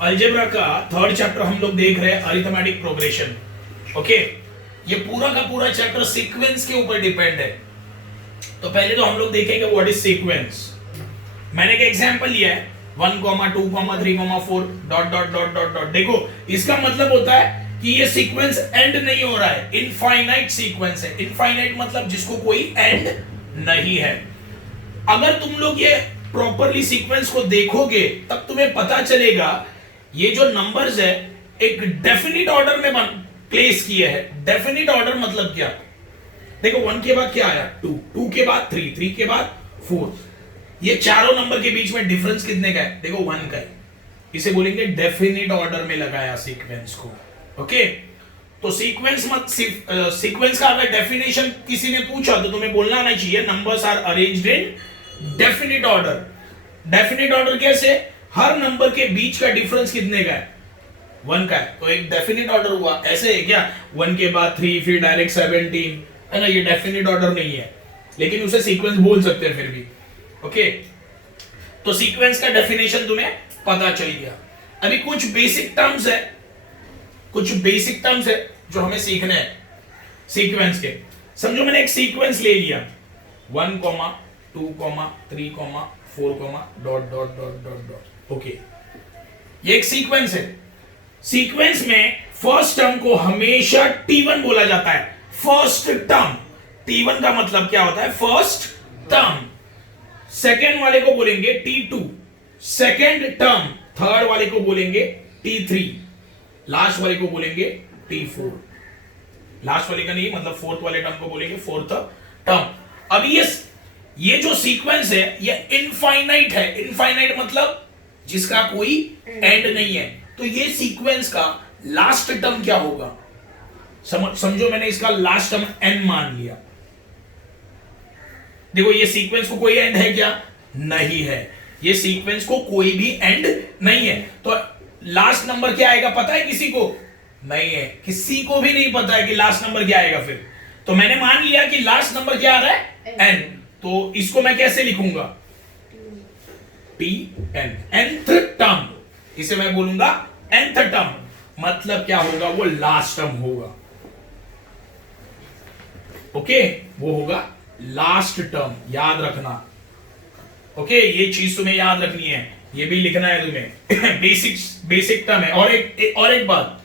Algebra का third chapter हम लोग देख रहे हैं, अरिथमेटिक प्रोग्रेशन। ओके, ये पूरा का पूरा चैप्टर सीक्वेंस के ऊपर डिपेंड है। तो पहले तो हम लोग देखेंगे व्हाट इज सीक्वेंस। मैंने एक एग्जांपल लिया है 1, 2, 3, 4 dot dot dot dot dot. देखो इसका मतलब होता है कि ये सीक्वेंस एंड नहीं हो रहा है, इनफाइनाइट सीक्वेंस है। इनफाइनाइट मतलब जिसको कोई एंड नहीं है। अगर तुम लोग ये प्रॉपरली सीक्वेंस को देखोगे तब तुम्हें पता चलेगा ये जो नंबर्स है एक डेफिनिट ऑर्डर में प्लेस किए हैं। डेफिनिट ऑर्डर मतलब क्या? देखो 1 के बाद क्या आया 2, 2 के बाद 3, 3 के बाद 4। ये चारों नंबर के बीच में डिफरेंस कितने का है? देखो 1 का है। इसे बोलेंगे डेफिनिट ऑर्डर में लगाया सीक्वेंस को। ओके, तो सीक्वेंस का अगर डेफिनेशन किसी ने पूछा तो तुम्हें बोलना आना चाहिए numbers are arranged in definite order. Definite order कैसे? हर नंबर के बीच का डिफरेंस कितने का है? 1 का है, तो एक डेफिनिट ऑर्डर हुआ। ऐसे है क्या 1 के बाद 3 फिर डायरेक्ट 17 है ना? ये डेफिनिट ऑर्डर नहीं है, लेकिन उसे सीक्वेंस बोल सकते हैं फिर भी। ओके, तो सीक्वेंस का डेफिनेशन तुम्हें पता चल गया। अभी कुछ बेसिक टर्म्स है जो हमें सीखने हैं सीक्वेंस के। समझो मैंने एक सीक्वेंस ले लिया 1, 2, 3, 4 dot dot dot dot dot. Okay, ये एक सीक्वेंस है। सीक्वेंस में फर्स्ट टर्म को हमेशा T1 बोला जाता है। फर्स्ट टर्म T1 का मतलब क्या होता है? First term. सेकेंड वाले को बोलेंगे T2, सेकेंड टर्म। थर्ड वाले को बोलेंगे T3, लास्ट वाले को बोलेंगे T4। लास्ट वाले का नहीं, मतलब फोर्थ वाले टर्म को बोलेंगे फोर्थ टर्म। अब ये जो सीक्वेंस है ये इनफाइनाइट है। इनफाइनाइट मतलब जिसका कोई एंड नहीं है। तो ये सीक्वेंस का लास्ट टर्म क्या होगा? समझो मैंने इसका लास्ट टर्म n मान लिया। देखो ये सीक्वेंस को कोई एंड है क्या? नहीं है। ये सीक्वेंस को कोई भी एंड नहीं है। तो लास्ट नंबर क्या आएगा पता है किसी को? नहीं है, किसी को भी नहीं पता है कि लास्ट नंबर क्या आएगा। फिर तो मैंने मान लिया कि लास्ट नंबर क्या आ रहा है? n। तो इसको मैं कैसे लिखूंगा? Tn, nth term. इसे मैं बोलूंगा nth टर्म। मतलब क्या होगा? वो लास्ट टर्म होगा। ओके, वो होगा लास्ट टर्म। याद रखना। ओके, ये चीज तुम्हें याद रखनी है, ये भी लिखना है तुम्हें। बेसिक टर्म है। और एक बात,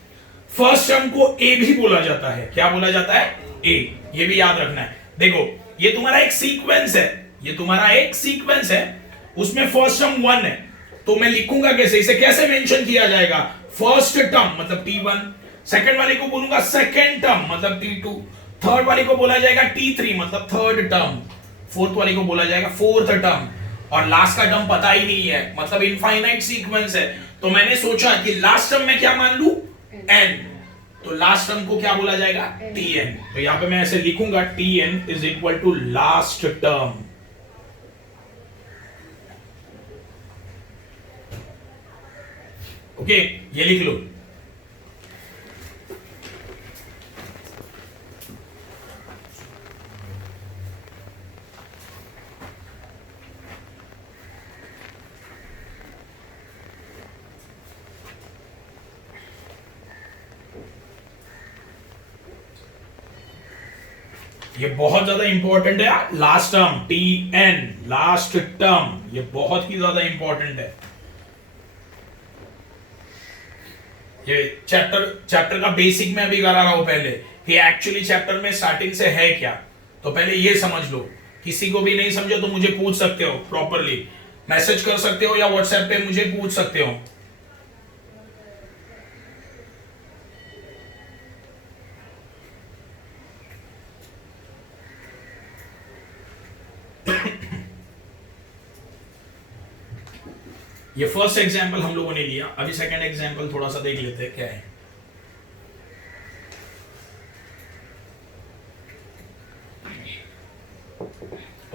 फर्स्ट टर्म को ए भी बोला जाता है। क्या बोला जाता है? ए। ये भी याद रखना है। देखो ये तुम्हारा एक सीक्वेंस है, उसमें फर्स्ट टर्म 1 है। तो मैं लिखूंगा कैसे? इसे कैसे मेंशन किया जाएगा? फर्स्ट टर्म मतलब T1, सेकंड वाले को बोलूंगा सेकंड टर्म मतलब T2, थर्ड वाले को बोला जाएगा T3 मतलब थर्ड टर्म, फोर्थ वाले को बोला जाएगा फोर्थ टर्म, और लास्ट का टर्म पता ही नहीं है, मतलब इनफाइनाइट सीक्वेंस है। तो मैंने सोचा कि लास्ट टर्म में क्या मान लूं? n। तो लास्ट टर्म को क्या बोला जाएगा? Tn। तो यहां पे मैं ऐसे लिखूंगा Tn is equal to last term. Okay, ये लिख लो। ये बहुत ज्यादा इंपॉर्टेंट है। Last term Tn, last term, ये बहुत ही ज्यादा इंपॉर्टेंट है। ये चैप्टर का बेसिक में अभी करा रहा हूं पहले कि एक्चुअली चैप्टर में स्टार्टिंग से है क्या। तो पहले ये समझ लो। किसी को भी नहीं समझो तो मुझे पूछ सकते हो, प्रॉपरली मैसेज कर सकते हो या व्हाट्सएप पे मुझे पूछ सकते हो। ये फर्स्ट एग्जांपल हम लोगों ने लिया। अभी सेकंड एग्जांपल थोड़ा सा देख लेते हैं क्या है।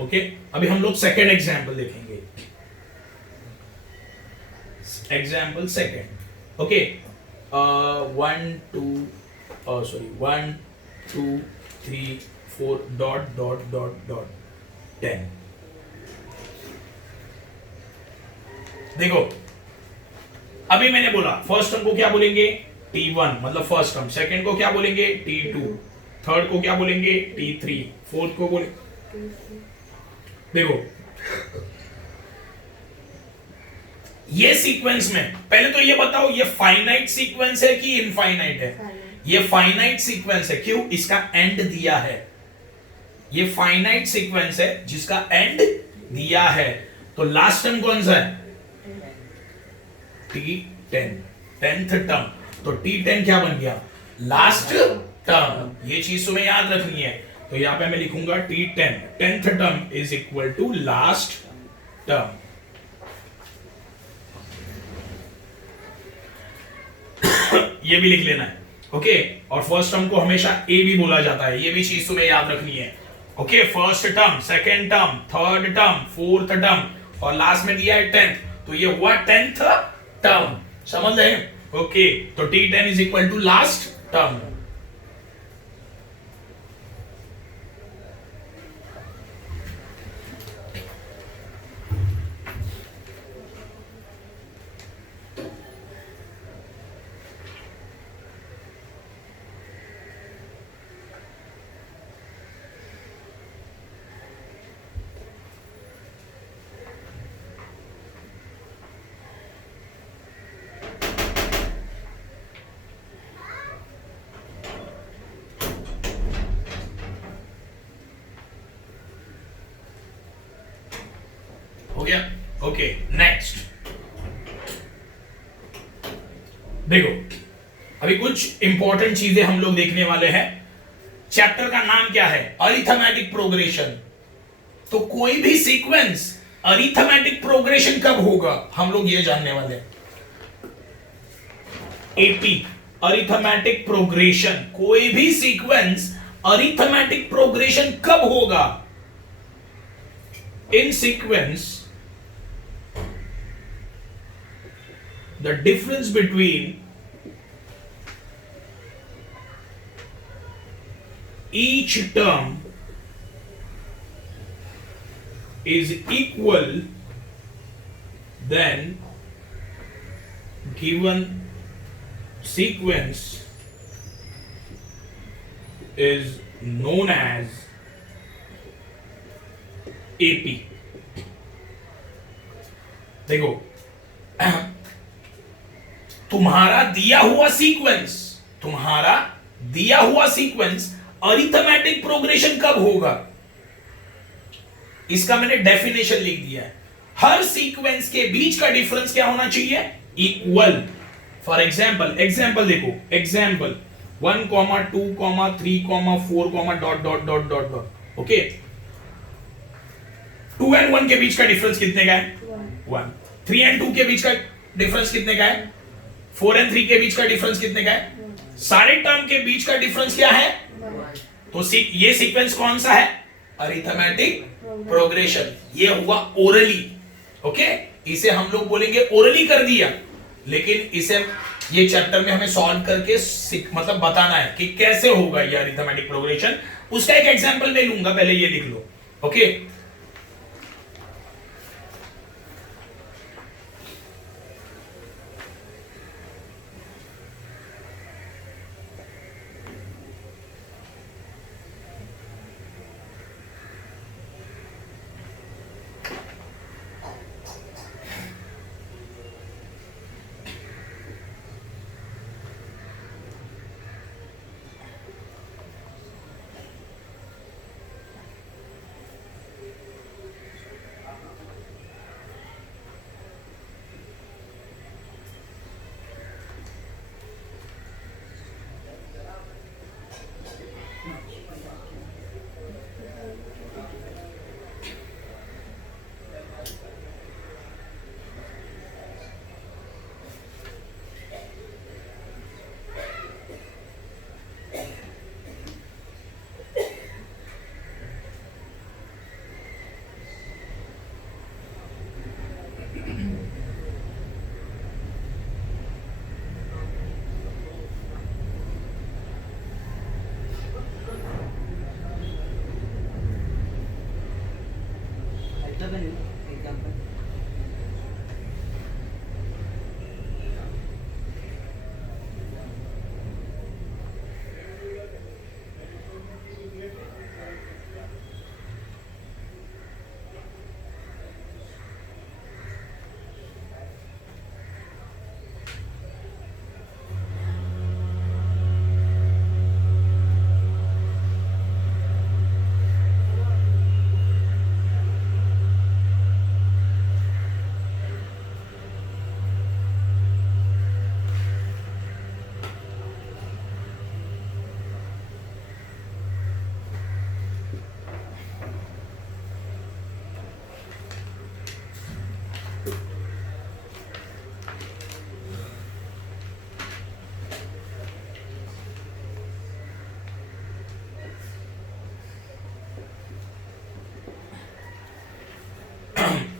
ओके, अभी हम लोग सेकंड एग्जांपल देखेंगे। Example second. Okay, 1 2 3 4 dot dot dot dot 10। देखो अभी मैंने बोला फर्स्ट टर्म को क्या बोलेंगे T1 मतलब फर्स्ट टर्म, सेकंड को क्या बोलेंगे T2, थर्ड को क्या बोलेंगे T3, फोर्थ को बोले देखो ये सीक्वेंस में पहले तो ये बताओ ये फाइनाइट सीक्वेंस है कि इनफाइनाइट है? ये फाइनाइट सीक्वेंस है, क्यों? इसका एंड दिया है। ये फाइनाइट सीक्वेंस है जिसका एंड दिया है। तो लास्ट टर्म कौन सा है? T10, 10th term. तो T10 क्या बन गया? Last term. ये चीज तुम्हें याद रखनी है। तो यहां पे मैं लिखूंगा T10, 10th term is equal to last term. ये भी लिख लेना है, ओके। और फर्स्ट टर्म को हमेशा ए भी बोला जाता है, ये भी चीज तुम्हें याद रखनी है, okay. First term, second term, third term, fourth term और लास्ट में दिया है 10th, तो ये हुआ 10th टर्म। समझ रहे हैं? ओके। तो T10 is equal to last term. हो गया? ओके। नेक्स्ट देखो अभी कुछ इंपॉर्टेंट चीजें हम लोग देखने वाले हैं। चैप्टर का नाम क्या है? Arithmetic progression. तो कोई भी सीक्वेंस अरिथमेटिक प्रोग्रेशन कब होगा हम लोग ये जानने वाले हैं। एपी अरिथमेटिक प्रोग्रेशन, कोई भी सीक्वेंस अरिथमेटिक प्रोग्रेशन कब होगा? इन sequence the difference between each term is equal, then given sequence is known as AP। देखो तुम्हारा दिया हुआ सीक्वेंस अरिथमेटिक प्रोग्रेशन कब होगा? इसका मैंने डेफिनेशन लिख दिया है। हर सीक्वेंस के बीच का डिफरेंस क्या होना चाहिए? इक्वल। फॉर एग्जाम्पल देखो, example 1, 2, 3, 4, dot dot dot dot dot. Okay, 2 and 1 के बीच का डिफरेंस कितने का है? 1। 3 and 2 के बीच का डिफरेंस कितने का है? 4 and 3 के बीच का डिफरेंस कितने का है? सारे टर्म के बीच का डिफरेंस क्या है? तो ये सीक्वेंस कौन सा है? Arithmetic progression. ये हुआ ओरली, ओके। इसे हम लोग बोलेंगे ओरली कर दिया, लेकिन इसे ये चैप्टर में हमें सॉल्व करके मतलब बताना है कि कैसे होगा ये अरिथमेटिक प्रोग्रेशन। उसका एक एग्जांपल मैं लूंगा, पहले ये लिख लो, ओके।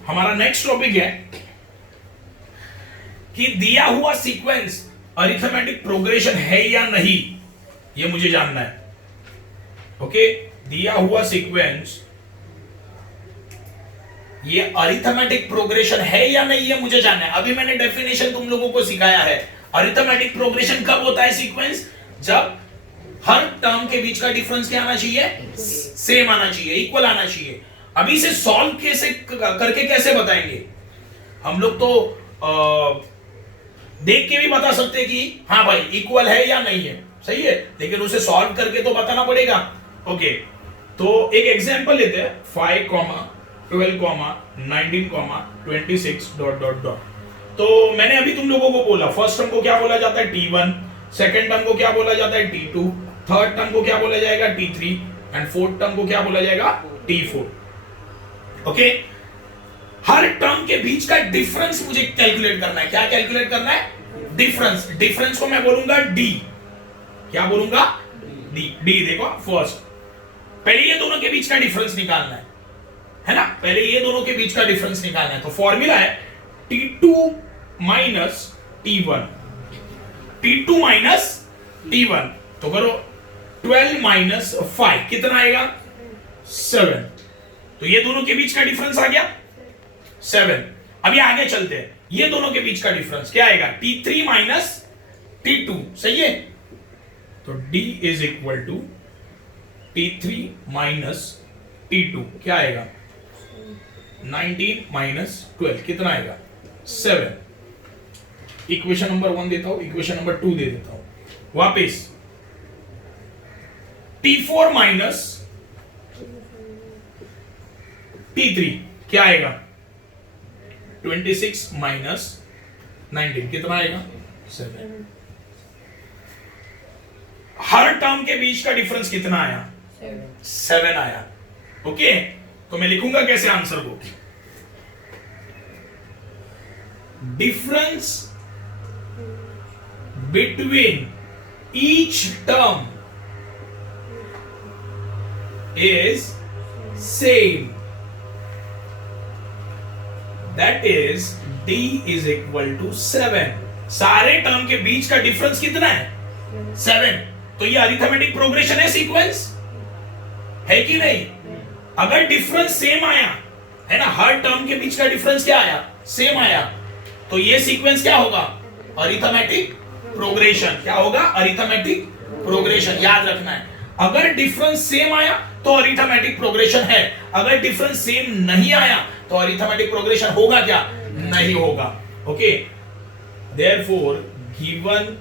हमारा नेक्स्ट टॉपिक है कि दिया हुआ सीक्वेंस अरिथमेटिक प्रोग्रेशन है या नहीं, ये मुझे जानना है। ओके, दिया हुआ सीक्वेंस ये अरिथमेटिक प्रोग्रेशन है या नहीं, ये मुझे जानना है। अभी मैंने डेफिनेशन तुम लोगों को सिखाया है। अरिथमेटिक प्रोग्रेशन कब होता है सीक्वेंस? जब हर टर्म के बीच का डिफरेंस क्या आना चाहिए? सेम आना चाहिए, इक्वल आना चाहिए। अभी इसे सॉल्व कैसे करके कैसे बताएंगे? हम लोग तो देख के भी बता सकते कि हाँ भाई इक्वल है या नहीं है, सही है, लेकिन उसे सॉल्व करके तो बताना पड़ेगा। ओके, तो एक एग्जांपल लेते हैं, 5, 12, 19, 26 डॉट डॉट डॉट। तो मैंने अभी तुम लोगों को बोला फर्स्ट टर्म को क्या बोला जाता है? T1, सेकेंड टर्म को क्या बोला जाता है? T2, थर्ड टर्म को क्या बोला जाएगा? T3 एंड फोर्थ टर्म को क्या बोला जाएगा? T4। ओके, हर टर्म के बीच का डिफरेंस मुझे कैलकुलेट करना है। क्या कैलकुलेट करना है? डिफरेंस। डिफरेंस को मैं बोलूंगा डी। क्या बोलूंगा? डी। डी देखो, फर्स्ट पहले ये दोनों के बीच का डिफरेंस निकालना है ना? पहले ये दोनों के बीच का डिफरेंस निकालना है। तो फॉर्मूला है T2 minus T1। T2 minus T1, तो करो 12 माइनस 5 कितना आएगा? 7। तो ये दोनों के बीच का डिफरेंस आ गया 7। अभी आगे चलते हैं, ये दोनों के बीच का डिफरेंस क्या आएगा? T3 माइनस T2, सही है। तो D is equal to T3 minus T2, क्या आएगा? 19 माइनस 12 कितना आएगा? 7। इक्वेशन नंबर 1 देता हूं, इक्वेशन नंबर 2 दे देता हूं वापिस। T4 माइनस T3 क्या आएगा? 26 माइनस 19 कितना आएगा? 7। हर टर्म के बीच का डिफरेंस कितना आया? 7 आया। ओके, तो मैं लिखूंगा कैसे आंसर को? Difference between each term is same, that is D is equal to 7। सारे टर्म के बीच का डिफरेंस कितना है? 7। तो ये अरिथमेटिक प्रोग्रेशन है, सीक्वेंस है कि नहीं? अगर डिफरेंस सेम आया है ना, हर टर्म के बीच का डिफरेंस क्या आया? सेम आया, तो ये सीक्वेंस क्या होगा? Arithmetic progression. क्या होगा? Arithmetic progression. याद रखना है, अगर डिफरेंस सेम आया तो अरिथमेटिक प्रोग्रेशन है, अगर डिफरेंस सेम नहीं आया तो अरिथमेटिक प्रोग्रेशन होगा क्या? नहीं होगा। Okay, therefore given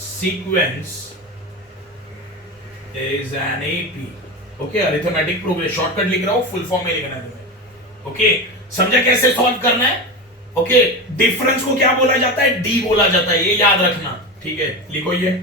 sequence is an AP. Okay, arithmetic progression, shortcut लिख रहा हूं, फुल फॉर्म में लिखना है तुम्हें। ओके, समझा कैसे सॉल्व करना है? ओके, डिफरेंस को क्या बोला जाता है? डी बोला जाता है, ये याद रखना। ठीक है, लिखो ये।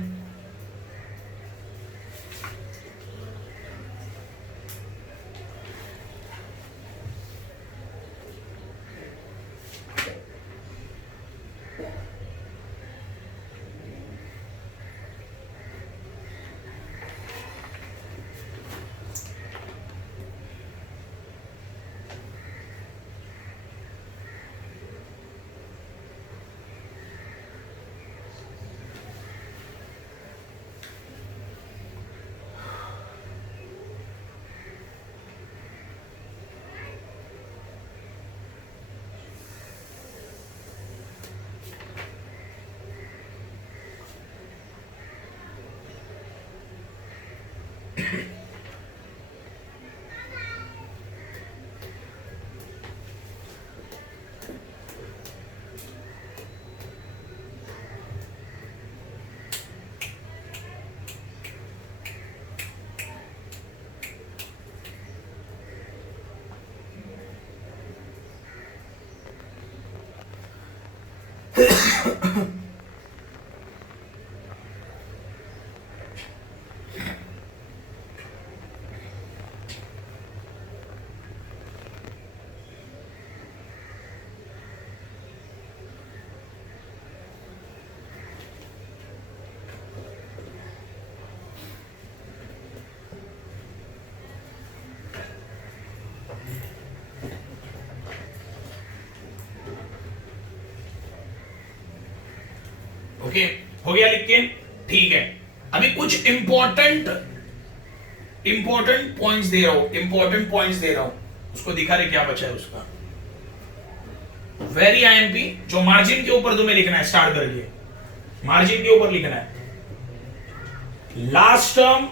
ओके, हो गया लिख के, ठीक है। अभी कुछ इंपॉर्टेंट पॉइंट्स दे रहा हूं, उसको दिखा रहे क्या बचा है उसका। वेरी आईएमपी, जो मार्जिन के ऊपर तुम्हें लिखना है, स्टार्ट करके मार्जिन के ऊपर लिखना है, last term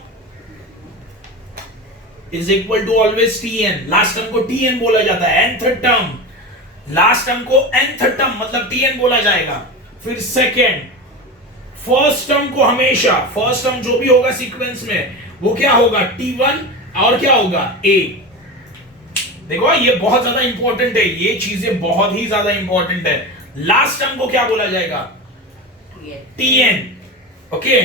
is equal to always TN. Last term को टीएन बोला जाता है। nth टर्म, लास्ट टर्म को nth टर्म मतलब टीएन बोला जाएगा। फिर सेकेंड, फर्स्ट टर्म को हमेशा, फर्स्ट टर्म जो भी होगा सीक्वेंस में वो क्या होगा, T1 और क्या होगा A। देखो ये बहुत ज्यादा इंपॉर्टेंट है, ये चीजें बहुत ही ज्यादा इंपॉर्टेंट है। लास्ट टर्म को क्या बोला जाएगा, Tn। ओके,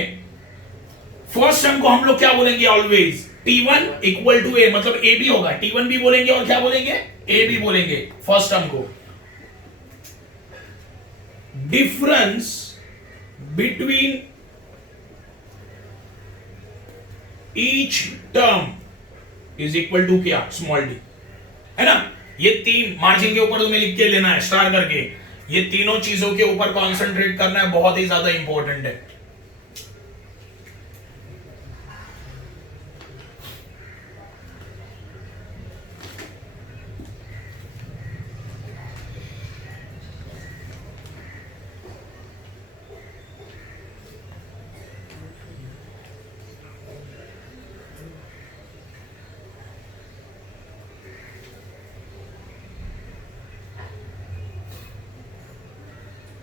फर्स्ट टर्म को हम लोग क्या बोलेंगे, always T1 equal to A, मतलब A भी होगा, T1 भी बोलेंगे और क्या बोलेंगे, A भी बोलेंगे फर्स्ट टर्म को। Difference between each term is equal to क्या, स्मॉल डी, है ना। ये तीन मार्जिन के ऊपर तुम्हें लिख के लेना है स्टार करके, ये तीनों चीजों के ऊपर कॉन्सेंट्रेट करना है, बहुत ही ज्यादा इंपॉर्टेंट है।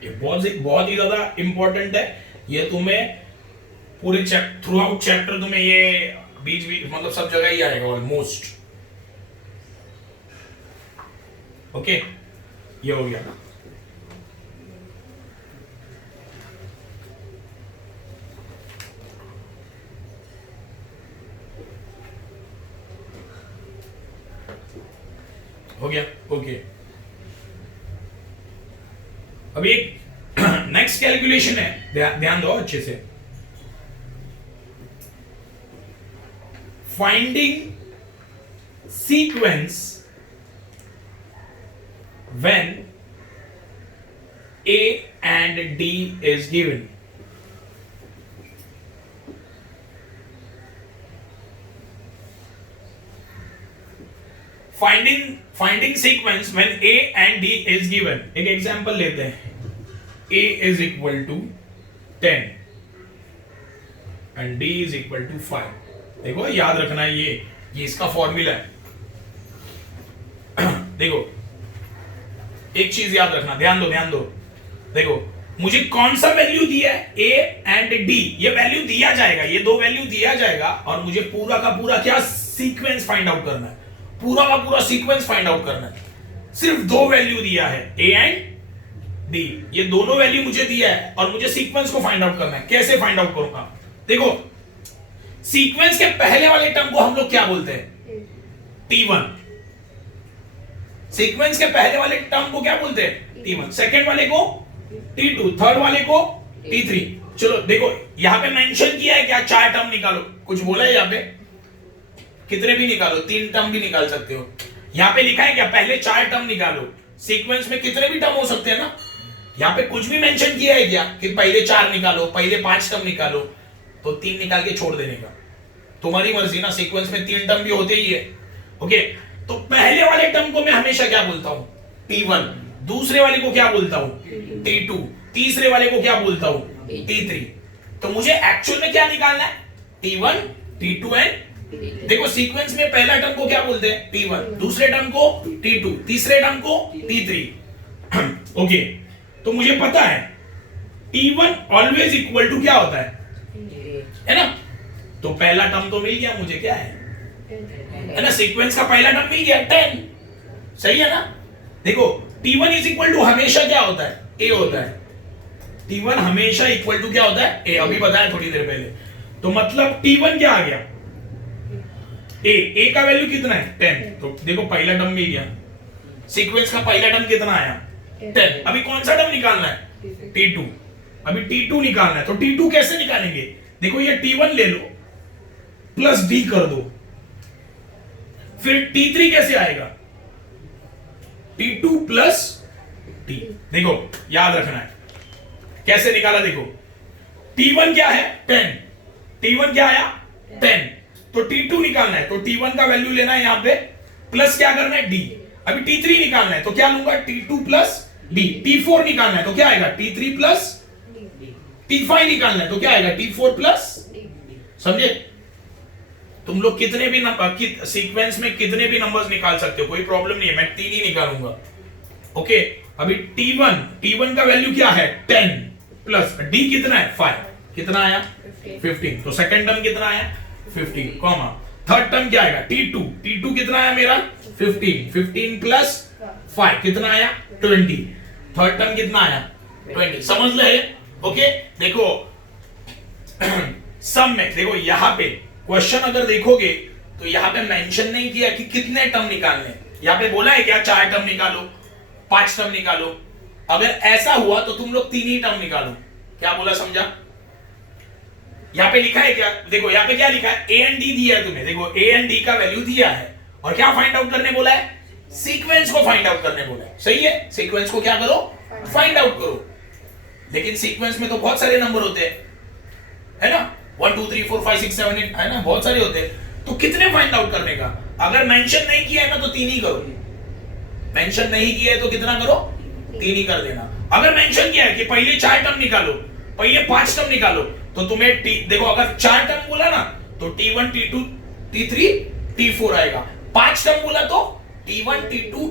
ये बहुत ही ज्यादा इंपॉर्टेंट है। ये तुम्हें पूरे थ्रू आउट चैप्टर तुम्हें ये बीच बीच मतलब सब जगह ही आएगा ऑलमोस्ट। ओके, ये हो गया ना। हो गया, ओके। अभी एक नेक्स्ट कैलकुलेशन है, ध्यान दो अच्छे से। Finding sequence when A and D is given। Finding sequence when A and D is given। एक एग्जांपल लेते हैं, A is equal to 10 and D is equal to 5। देखो याद रखना है, ये इसका फॉर्मूला है। देखो एक चीज याद रखना, ध्यान दो। देखो मुझे कौन सा वैल्यू दिया है, A एंड D, ये वैल्यू दिया जाएगा, ये दो वैल्यू दिया जाएगा और मुझे पूरा का पूरा क्या सीक्वेंस फाइंड आउट करना है, पूरा का पूरा सीक्वेंस फाइंड आउट करना है। सिर्फ दो वैल्यू दिया है, A एंड D, ये दोनों वैल्यू मुझे दिया है और मुझे सीक्वेंस को फाइंड आउट करना है। कैसे फाइंड आउट करूंगा, देखो सीक्वेंस के पहले वाले टर्म को हम लोग क्या बोलते हैं, T1। सीक्वेंस के पहले वाले टर्म को क्या बोलते हैं, T1। सेकंड वाले को T2, थर्ड वाले को T3। चलो देखो यहां पे मेंशन किया है क्या, 4 टर्म निकालो, कुछ बोला है यहाँ पे, कितने भी निकालो, 3 टर्म भी निकाल सकते हो। यहां पे लिखा है क्या, पहले 4 टर्म निकालो। सीक्वेंस में कितने भी टर्म हो सकते हैं ना, यहां पे कुछ भी मेंशन किया है क्या कि पहले 4 निकालो, पहले 5 टर्म निकालो, तो 3 निकाल के छोड़ देने का, तुम्हारी मर्जी ना। सीक्वेंस में 3 टर्म भी होते ही है। ओके, तो पहले वाले टर्म को मैं हमेशा क्या बोलता हूं, T1। दूसरे वाले को क्या बोलता हूं, T2। तीसरे वाले को क्या बोलता हूं, T3। तो मुझे एक्चुअल में क्या निकालना है, T1, T2 एंड, देखो सीक्वेंस में पहला टर्म को क्या बोलते हैं, T1, दूसरे टर्म को T2, तीसरे टर्म को T3। ओके, तो मुझे पता है T1 ऑलवेज इक्वल टू क्या होता है ना। तो पहला टर्म तो मिल गया मुझे, क्या है ना, सीक्वेंस का पहला टर्म मिल गया 10, सही है ना। देखो T1 इज इक्वल टू हमेशा क्या होता है, A होता है। T1 हमेशा इक्वल टू क्या होता है, A, अभी बताया थोड़ी देर पहले। तो मतलब T1 क्या आ गया, A का वैल्यू कितना है, 10। तो देखो पहला टर्म मिल गया, सीक्वेंस का पहला टर्म कितना आया, 10। अभी कौन सा टर्म निकालना है, T2। अभी T2 निकालना है, तो T2 कैसे निकालेंगे, देखो ये T1 ले लो प्लस D कर दो, फिर T3 कैसे आएगा, T2 प्लस D। देखो याद रखना है, कैसे निकाला देखो, T1 क्या है 10, T1 क्या आया 10, तो T2 निकालना है तो T1 का वैल्यू लेना है यहां पे, प्लस क्या करना है D। अभी T3 निकालना है तो क्या लूंगा T2 प्लस D। T4 निकालना है तो क्या आएगा T3 प्लस T5 निकालना है तो क्या आएगा T4 प्लस। समझे? तुम लोग कितने भी नंबर सीक्वेंस में कितने भी नंबर्स निकाल सकते हो, कोई प्रॉब्लम नहीं है, मैं 3 ही निकालूंगा। ओके, अभी T1 का वैल्यू क्या है 10 प्लस D कितना है 5, कितना आया 15, तो सेकंड टर्म कितना आया 15 कॉमा, थर्ड टर्म क्या आएगा T2 कितना आया मेरा 15 प्लस 5 कितना आया 20, थर्ड टर्म कितना आया 20। समझ ले? ओके, देखो सम में देखो यहां पे क्वेश्चन अगर देखोगे तो यहां पे मेंशन नहीं किया कि कितने टर्म निकालने, यहां पे बोला है क्या 4 टर्म निकालो 5 टर्म निकालो। अगर ऐसा हुआ तो तुम लोग 3 ही टर्म निकालो। क्या बोला समझा? यहां पे लिखा है क्या, देखो यहां पे क्या लिखा है ए एंड डी दिया है तुम्हें, देखो ए एंड डी का वैल्यू दिया है और क्या फाइंड आउट करने बोला है, सीक्वेंस को फाइंड आउट करने बोला है। सही है, सीक्वेंस को क्या करो फाइंड आउट करो। लेकिन सीक्वेंस में तो बहुत सारे नंबर होते हैं, है ना, 1 2 3 4 5 6 7 8 है ना, बहुत सारे होते हैं, तो कितने फाइंड आउट करने का। अगर मेंशन नहीं किया है ना तो 3 ही करो, मेंशन नहीं किया है तो कितना करो 3 ही कर देना। अगर मेंशन किया है कि पहले 4 टर्म निकालो पहले 5 टर्म निकालो तो तुम्हें देखो अगर 4 टर्म बोला ना तो T1 T2 T3 T4 आएगा, 5 टर्म बोला तो T1 T2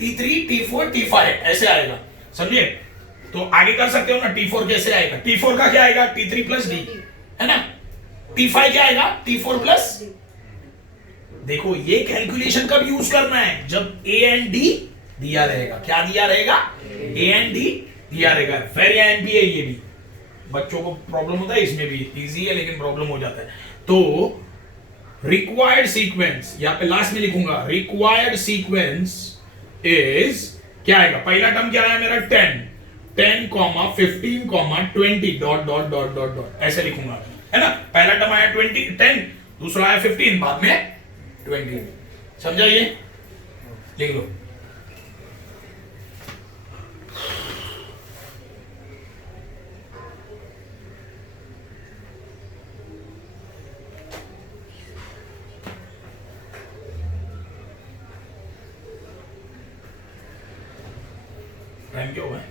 T3 T4 T5 ऐसे आएगा। समझे? तो आगे कर सकते हो ना, T4 कैसे आएगा, T4 का क्या आएगा T3 प्लस D, है ना, T5 क्या आएगा T4 प्लस। देखो ये कैलकुलेशन कब यूज करना है, जब A एंड D दिया रहेगा। क्या दिया रहेगा, A एंड D दिया रहेगा। वेरी एमपी है ये भी, बच्चों को प्रॉब्लम होता है, इसमें भी इजी है लेकिन प्रॉब्लम हो जाता है। तो रिक्वायर्ड सीक्वेंस यहां पे लास्ट में लिखूंगा, रिक्वायर्ड सीक्वेंस इज क्या आएगा, पहला टर्म क्या आया मेरा 10 15 20 dot dot dot dot dot ऐसे लिखूंगा, है ना। पहला टर्म आया 10, दूसरा आया 15, बाद में 20। समझा? ये लिख लो। टाइम क्या हुआ है?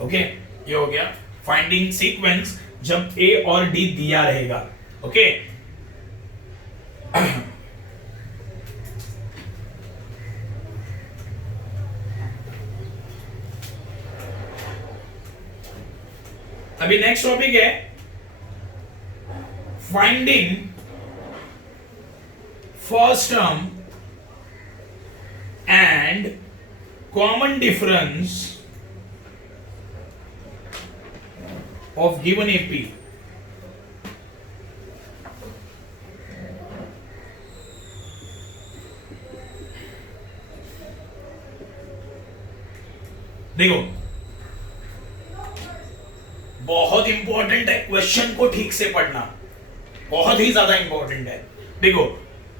ओके, ये हो गया फाइंडिंग सीक्वेंस जब ए और डी दिया रहेगा। ओके, अभी नेक्स्ट टॉपिक है finding first term and common difference of given AP। देखो बहुत इंपॉर्टेंट है, क्वेश्चन को ठीक से पढ़ना बहुत ही ज्यादा इंपॉर्टेंट है। देखो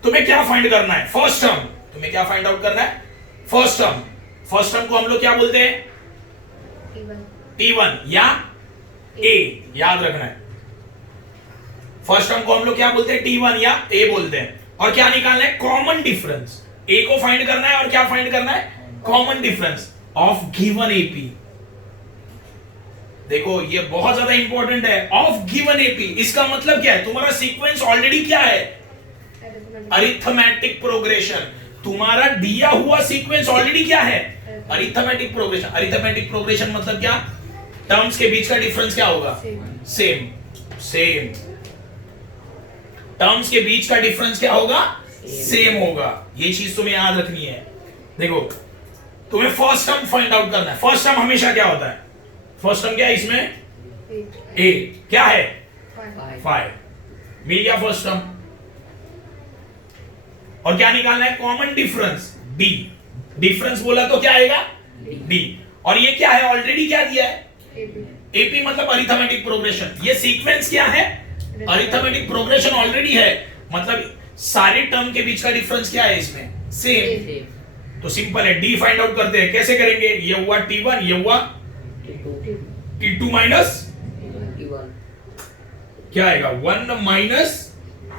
तुम्हें क्या फाइंड करना है, फर्स्ट टर्म, तुम्हें क्या फाइंड आउट करना है, फर्स्ट टर्म। फर्स्ट टर्म को हम लोग क्या बोलते हैं, T1 या A, याद रखना है। फर्स्ट टर्म को हम लोग क्या बोलते हैं, T1 या A बोलते हैं। और क्या निकालना है, कॉमन डिफरेंस। A को फाइंड करना है और क्या फाइंड करना है, common difference of given AP। देखो ये बहुत ज्यादा इंपॉर्टेंट है, ऑफ गिवन AP। इसका मतलब क्या है, तुम्हारा सीक्वेंस ऑलरेडी क्या है, अरिथमेटिक प्रोग्रेशन। तुम्हारा दिया हुआ सीक्वेंस ऑलरेडी क्या है, अरिथमेटिक प्रोग्रेशन। अरिथमेटिक प्रोग्रेशन मतलब क्या, टर्म्स के बीच का डिफरेंस क्या होगा, सेम। सेम टर्म्स के बीच का डिफरेंस क्या होगा, सेम होगा। ये चीज तुम्हें याद रखनी है। देखो तुम्हें फर्स्ट टर्म फाइंड आउट करना है। फर्स्ट टर्म हमेशा क्या होता है, फर्स्ट टर्म क्या है इसमें, A क्या है, 5। मिल गया फर्स्ट टर्म। और क्या निकालना है, कॉमन डिफरेंस D। डिफरेंस बोला तो क्या आएगा, D। और ये क्या है, ऑलरेडी क्या दिया है, AP मतलब अरिथमेटिक प्रोग्रेशन। ये सीक्वेंस क्या है, अरिथमेटिक प्रोग्रेशन ऑलरेडी है, मतलब सारे टर्म के बीच का डिफरेंस क्या है इसमें, सेम। तो सिंपल है, D फाइंड आउट करते हैं। कैसे करेंगे, ये हुआ T1, ये हुआ T2 माइनस क्या आएगा, 1 माइनस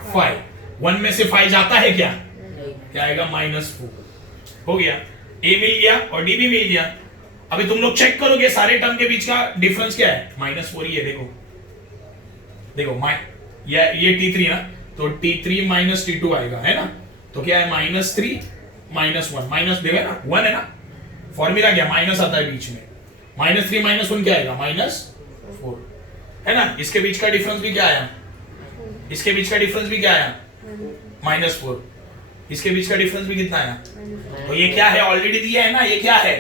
5। 1 में से 5 जाता है क्या, क्या आएगा, -4। हो गया, A मिल गया और D भी मिल गया। अभी तुम लोग चेक करोगे सारे टर्म के बीच का डिफरेंस क्या है, -4 ही है। देखो देखो ये T3 ना, तो T3 माइनस T2 आएगा, है ना। तो क्या है, -3 -1 माइनस देगा ना, 1 है ना। फॉर्मूला क्या, माइनस आता है बीच में, -3 -1 क्या आएगा, -4 है ना। इसके बीच का डिफरेंस भी क्या आया, इसके बीच का डिफरेंस भी क्या आया, -4। इसके बीच का डिफरेंस भी कितना आया। तो ये क्या है, ऑलरेडी दिया है ना, ये क्या है,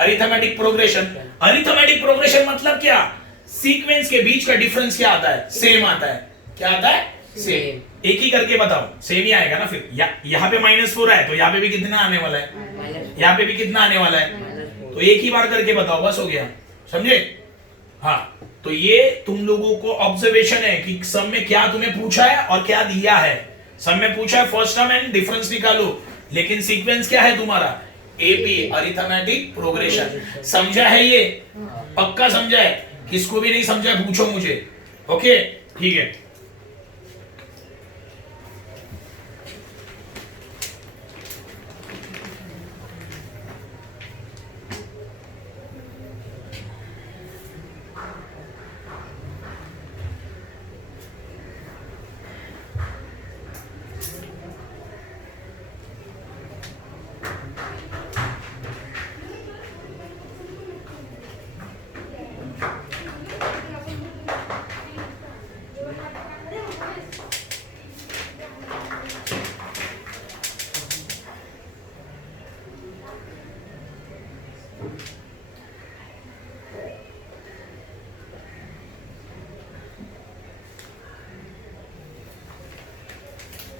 अरिथमेटिक प्रोग्रेशन। अरिथमेटिक प्रोग्रेशन मतलब क्या, सीक्वेंस के बीच का डिफरेंस क्या आता है, सेम आता है। क्या आता है, सेम। एक ही करके बताओ, सेम ही आएगा ना। फिर यहाँ पे -4 है तो यहाँ पे भी कितना आने वाला है, यहाँ पे भी कितना आने वाला है। तो एक ही बार करके बताओ, बस हो गया, समझे। हाँ, तो ये तुम लोगों को ऑब्जर्वेशन है कि सब में क्या तुम्हें पूछा है और क्या दिया है। सब में पूछा है फर्स्ट टर्म एंड डिफरेंस निकालो, लेकिन सीक्वेंस क्या है तुम्हारा, AP अरिथमेटिक प्रोग्रेशन। समझा है ये, पक्का समझा है। किसको भी नहीं समझा पूछो मुझे, ओके ठीक है।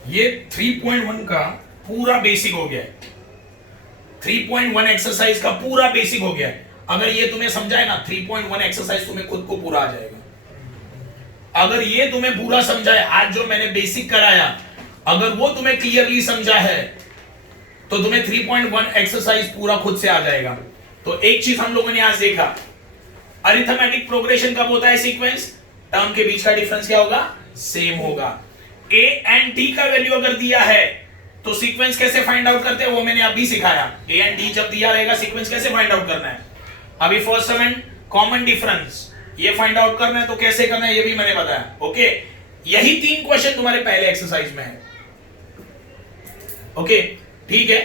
ये 3.1 का पूरा बेसिक हो गया है। 3.1 एक्सरसाइज का पूरा बेसिक हो गया है। अगर ये तुम्हें समझाए ना, 3.1 एक्सरसाइज तुम्हें खुद को पूरा आ जाएगा। अगर ये तुम्हें पूरा समझाए, आज जो मैंने बेसिक कराया, अगर वो तुम्हें क्लियरली समझा है तो तुम्हें 3.1 एक्सरसाइज पूरा खुद से आ जाएगा। तो एक चीज हम लोगों ने आज देखा, अरिथमेटिक प्रोग्रेशन कब होता है, सीक्वेंस टर्म के बीच का डिफरेंस क्या होगा, सेम होगा। A एंड D का वैल्यू अगर दिया है तो सीक्वेंस कैसे फाइंड आउट करते हैं वो मैंने अभी सिखाया। A एंड D जब दिया रहेगा, सीक्वेंस कैसे फाइंड आउट करना है। अभी first term and common difference ये फाइंड आउट करना है, तो कैसे करना है ये भी मैंने बताया। ओके, यही 3 क्वेश्चन तुम्हारे पहले एक्सरसाइज में है। ओके ठीक है।